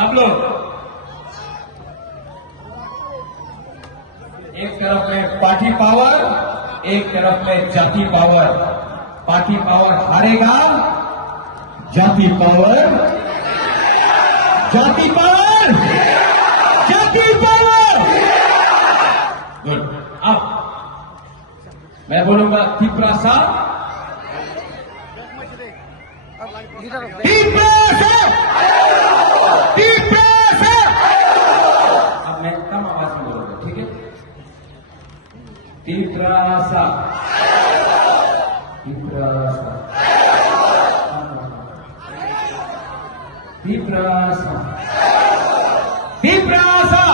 सब लोग एक तरफ में पार्टी पावर, एक तरफ में जाति पावर। पार्टी पावर हारेगा, जाति पावर, जाति पावर, जाति पावर। गुड। अब मैं बोलूंगा तिप्रासा, तिप्रासा, तिप्रासा। अब मैं कम आवाज में बोलूंगा, ठीक है? तिप्रासा, तिप्रासा, तिप्रासा, तिप्रासा।